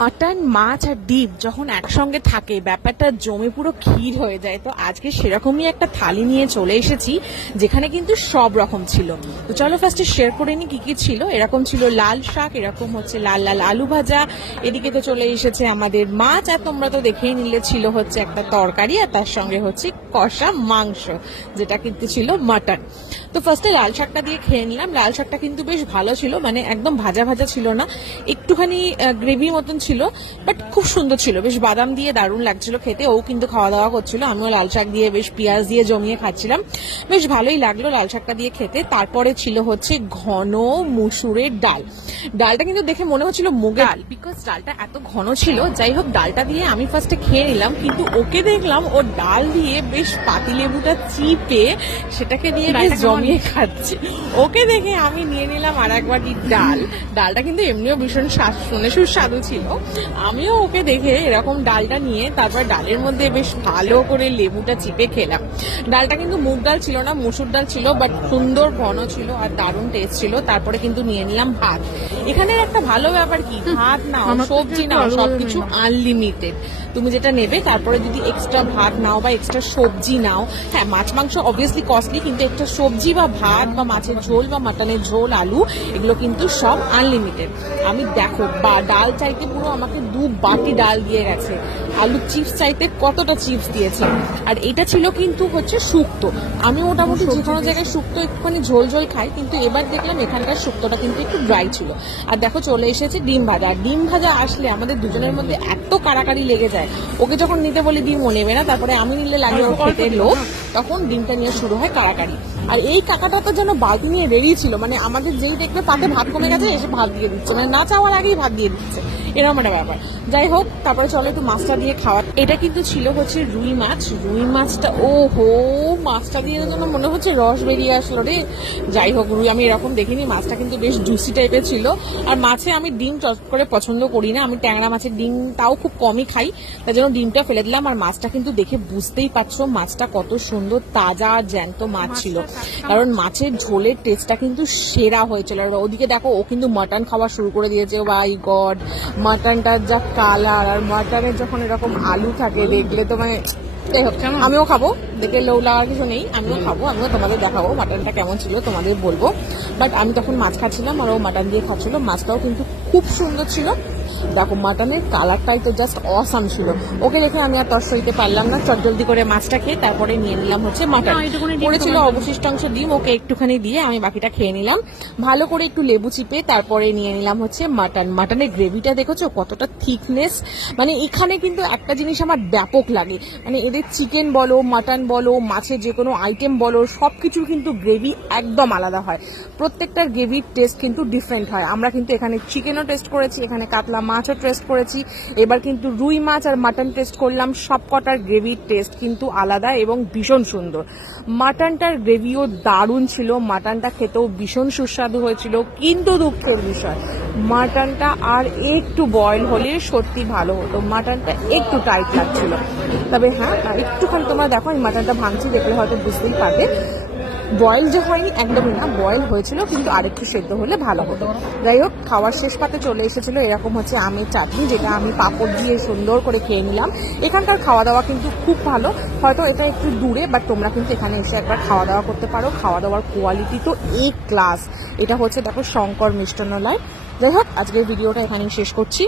Mutton, মাছ আর ডিম যখন একসঙ্গে থাকে ব্যাপারটা জমে পুরো ক্ষীর হয়ে যায়। তো আজকে সেরকমই একটা থালি নিয়ে চলে এসেছি যেখানে কিন্তু সব রকম ছিল। তো চলো ফার্স্টে শেয়ার করে নি কি কি ছিল। এরকম ছিল লাল শাক, এরকম হচ্ছে লাল লাল আলু ভাজা, এদিকে তো চলে এসেছে আমাদের মাছ, আর তোমরা তো দেখেই নিলে ছিল হচ্ছে একটা তরকারি, আর তার সঙ্গে হচ্ছে কষা মাংস যেটা কিন্তু ছিল মাটন। তো ফার্স্টে লাল শাকটা দিয়ে খেয়ে নিলাম। লাল শাকটা কিন্তু বেশ ভালো ছিল, মানে একদম ভাজা ভাজা ছিল না, একটুখানি গ্রেভি মতন ছিল, বাট খুব সুন্দর ছিল, বেশ বাদাম দিয়ে দারুণ লাগছিল খেতে। ও কিন্তু খাওয়া দাওয়া করছিল, আমিও লাল শাক দিয়ে বেশ পেঁয়াজ দিয়ে জমিয়ে খাচ্ছিলাম, বেশ ভালোই লাগলো লাল শাকটা দিয়ে খেতে। তারপরে ছিল হচ্ছে ঘন মুসুরের ডাল। ডালটা কিন্তু দেখে মনে হচ্ছিল মুগের ডাল, বিকজ ডালটা এত ঘন ছিল। যাই হোক, ডালটা দিয়ে আমি ফার্স্টে খেয়ে নিলাম, কিন্তু ওকে দেখলাম ও ডাল দিয়ে বেশ পাতিলেবুটা চিপে সেটাকে দিয়ে বেশ জমিয়ে খাচ্ছে। ওকে দেখে আমি নিয়ে নিলাম আর এক বাটি ডাল। ডালটা কিন্তু এমনিও ভীষণ শুনে সুস্বাদু ছিল। আমিও ওকে দেখে এরকম ডালটা নিয়ে তারপর ডালের মধ্যে বেশ ভালো করে লেবুটা চিপে খেলাম। ডালটা কিন্তু মুগ ডাল ছিল না, মসুর ডাল ছিল, বাট সুন্দর ঘন ছিল আর দারুণ টেস্ট ছিল। তারপরে কিন্তু নিয়ে নিলাম ভাত। এখানের একটা ভালো ব্যাপার কি, ভাত নাও সবজি নাও সবকিছু আনলিমিটেড, তুমি যেটা নেবে। তারপরে যদি এক্সট্রা ভাত নাও বা এক্সট্রা সবজি নাও, হ্যাঁ মাছ মাংস অবভিয়াসলি কস্টলি, কিন্তু এক্সট্রা সবজি বা ভাত বা মাছের ঝোল বা মাটনের ঝোল, আলু, এগুলো কিন্তু সব আনলিমিটেড। আমি দেখো বা ডাল চাইতে পুরো আমাকে 2 বাটি ডাল দিয়ে গেছে, আলু চিপস চাইতে কতটা চিপস দিয়েছে। আর এটা ছিল কিন্তু হচ্ছে শুক্তো। আমি মোটামুটি যে কোনো জায়গায় শুক্তো একটুখানি ঝোল ঝোল খাই, কিন্তু এবার দেখলাম এখানকার শুক্তোটা কিন্তু একটু ড্রাই ছিল। আর দেখো চলে এসেছে ডিম ভাজা। আর ডিম ভাজা আসলে আমাদের দুজনের মধ্যে এত কাড়াকাড়ি লেগে যায়, ওকে যখন নিতে বলি ডিমও নেবে না, তারপরে আমি নিলে লাগে ওর খেতে লোভ, তখন ডিমটা নিয়ে শুরু হয় কাড়াকাড়ি। আর এই কাকাটা তো যেন বালতি নিয়ে রেডি ছিল, মানে আমাদের যেই দেখবে পাতে ভাত কমে গেছে এসে ভাত দিয়ে দিচ্ছে, মানে না চাওয়ার আগেই ভাত দিয়ে দিচ্ছে, এরকম একটা ব্যাপার। যাই হোক, তারপরে চলো একটু মাছটা দিয়ে খাওয়া। এটা কিন্তু ছিল হচ্ছে রুই মাছ। রুই মাছটা ও হো, মাছটা দিয়ে যেন মনে হচ্ছে রস বেরিয়ে আসলো রে। যাই হোক, রুই আমি এরকম দেখিনি, মাছটা কিন্তু বেশ জুসি টাইপের ছিল। আর মাছে আমি ডিম চট করে পছন্দ করি না, আমি ট্যাংরা মাছের ডিম তাও খুব কমই খাই, তার জন্য ডিমটা ফেলে দিলাম। আর মাছটা কিন্তু দেখে বুঝতেই পারছো মাছটা কত সুন্দর তাজা জ্যান্ত মাছ ছিল, কারণ মাছের ঝোলের টেস্টটা কিন্তু সেরা হয়েছিল। আর ওদিকে দেখো ও কিন্তু মাটন খাওয়া শুরু করে দিয়েছে। বাই গড, মাটনটার যা কালার, আর মাটনের যখন এরকম আলু থাকে দেখলে তো মানে, যাই হোক আমিও খাবো, দেখে লোভ লাগার কিছু নেই, আমিও খাবো, আমিও তোমাদের দেখাবো মাটনটা কেমন ছিল, তোমাদের বলবো। বাট আমি তখন মাছ খাচ্ছিলাম আর ও মাটন দিয়ে খাচ্ছিল। মাছটাও কিন্তু খুব সুন্দর ছিল। দেখো মাটনের কালারটাই তো জাস্ট অসাম ছিল। ওকে দেখে আমি আর তর সইতে পারলাম না, চটজলদি করে মাছটা খেয়ে তারপরে নিয়ে নিলাম হচ্ছে মাটন। পড়েছিল অবশিষ্টাংশ ডিম, ওকে একটুখানি দিয়ে আমি বাকিটা খেয়ে নিলাম ভালো করে, একটু লেবু চিপে। তারপরে নিয়ে নিলাম হচ্ছে মাটন। মাটনের গ্রেভিটা দেখেছো কতটা থিকনেস, মানে এখানে কিন্তু একটা জিনিস আমার ব্যাপক লাগে, মানে এদের চিকেন বলো, মাটন বলো, মাছের যে কোনো আইটেম বলো, সবকিছুর কিন্তু গ্রেভি একদম আলাদা হয়। প্রত্যেকটার গ্রেভির টেস্ট কিন্তু ডিফারেন্ট হয়। আমরা কিন্তু এখানে চিকেনও টেস্ট করেছি, এখানে কাতলা মাছও টেস্ট করেছি, এবার কিন্তু রুই মাছ আর মাটন টেস্ট করলাম। সব কটার গ্রেভির টেস্ট কিন্তু আলাদা এবং ভীষণ সুন্দর। মাটনটার গ্রেভিও দারুণ ছিল, মাটনটা খেতেও ভীষণ সুস্বাদু হয়েছিল। কিন্তু দুঃখের বিষয়, মাটনটা আর একটু বয়েল হলে সত্যি ভালো হতো, মাটনটা একটু টাইট লাগছিল। তবে হ্যাঁ, একটুখানি তোমরা দেখো আমি মাটনটা ভাঙছি, দেখলে হয়তো বুঝতেই পারবে বয়েল যে হয়নি একদমই না, বয়েল হয়েছিল, কিন্তু আরেকটু সেদ্ধ হলে ভালো হতো। যাই হোক, খাওয়ার শেষ পাতে চলে এসেছিল এরকম হচ্ছে আমের চাটনি, যেটা আমি পাঁপড় দিয়ে সুন্দর করে খেয়ে নিলাম। এখানকার খাওয়া দাওয়া কিন্তু খুব ভালো, হয়তো এটা একটু দূরে, বাট তোমরা কিন্তু এখানে এসে একবার খাওয়া দাওয়া করতে পারো। খাওয়া দাওয়ার কোয়ালিটি তো এ ক্লাস। এটা হচ্ছে দেখো শঙ্কর মিষ্টান্নালয়। যাই হোক, আজকের ভিডিওটা এখানেই শেষ করছি।